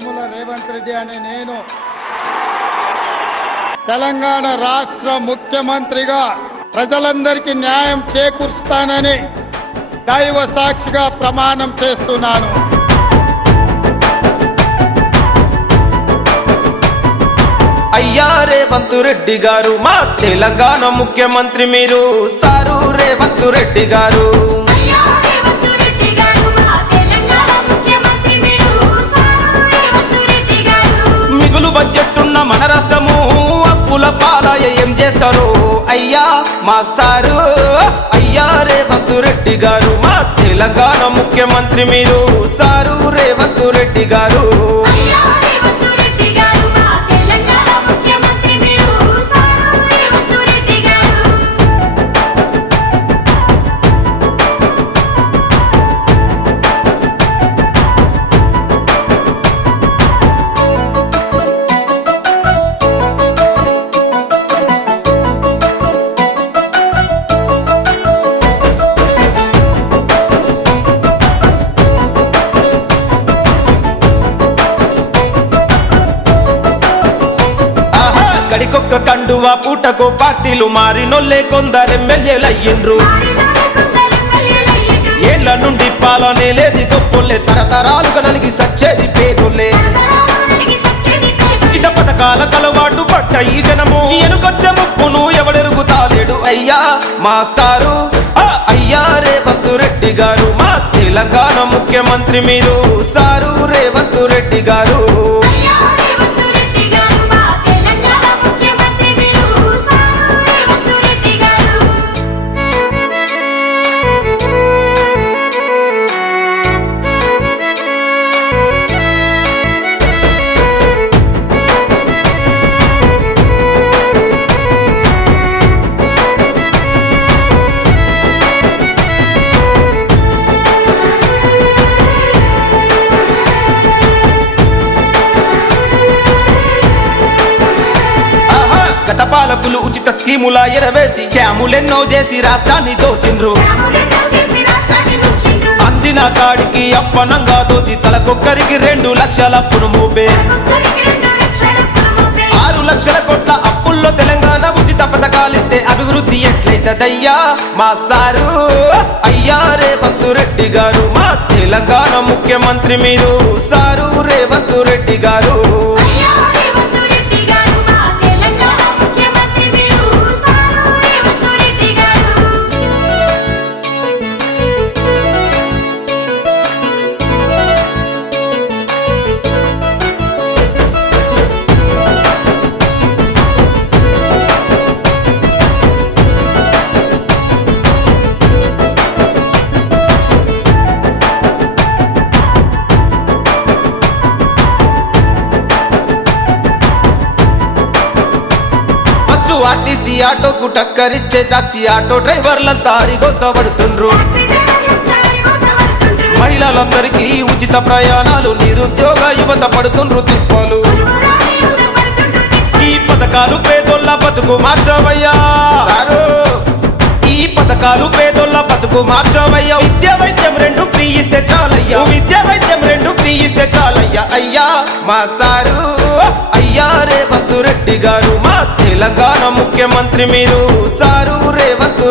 యనమల రేవంత్ రెడ్డి అనే నేను తెలంగాణ రాష్ట్ర ముఖ్యమంత్రిగా ప్రజలందరికీ న్యాయం చేకూరుస్తానని దైవ సాక్షిగా ప్రమాణం చేస్తున్నాను. అయ్యా రేవంత్ రెడ్డి గారు మా తెలంగాణ ముఖ్యమంత్రి మీరు సారు రేవంత్ రెడ్డి గారు. మిగులు బడ్జెట్ ఉన్న మన రాష్ట్రము అప్పుల పాలయ ఏం చేస్తారు అయ్యా మా సారు. అయ్యా రేవంత్ రెడ్డి గారు మా తెలంగాణ ముఖ్యమంత్రి మీరు సారు రేవంత్ రెడ్డి గారు. గడికొక్క కండువా పూటకో పార్టీలు మారినోళ్ళే కొందరు ఎమ్మెల్యేలయ్యిండ్రు. ఏళ్ల నుండి పాలనే లేది గొప్పలే తరతరాలుగా నలిగి సచ్చేది పేదోళ్ళే. ఉచిత పథకాల కలవాటు పట్ట ఈ జనము ఎనుకొచ్చే ముప్పును ఎవడెరుగుతాలేడు అయ్యా మా సారు. అయ్యా రేవంత్ రెడ్డి గారు మా తెలంగాణ ముఖ్యమంత్రి మీరు సారు రేవంత్ రెడ్డి గారు. గత పాలకులు ఉచిత స్కీముల ఎరవేసి స్కాములెన్నో చేసి రాష్ట్రాన్ని దోసిండ్రు. అందిన కాడికి అప్పనంగా దోచి తలకొక్కరికి 2 లక్షల అప్పును మోపే. 6 లక్షల కోట్ల అప్పుల్లో తెలంగాణ ఉచిత పథకాలిస్తే అభివృద్ధి ఎట్లయితదయ్యా మా సారు. అయ్యా రేవంత్ రెడ్డి గారు మా తెలంగాణ ముఖ్యమంత్రి మీరు సారు రేవంత్ రెడ్డి గారు. ఆర్టీసీ ఆటోకు టక్కరిచ్చే టాక్సీ ఆటో డ్రైవర్లంతా అరిగోసపడుతుండ్రు. మహిళలందరికీ ఉచిత ప్రయాణాలు నిరుద్యోగ యువత పడుతుండ్రు తిప్పలు. ఈ పథకాలు పేదోళ్ళ బతుకు మార్చవయ్యా. ఈ పథకాలు పేదోళ్ళ బతుకు మార్చవయ్యా. విద్యా వైద్యం 2 ఫ్రీ ఇస్తే చాలయ్యా. విద్యా వైద్యం 2 ఫ్రీ ఇస్తే చాలయ్యా అయ్యా మా సారు. అయ్యా రేవంత్ రెడ్డి గారు మా తెలంగాణ ముఖ్యమంత్రి మీరు సారు రేవంత్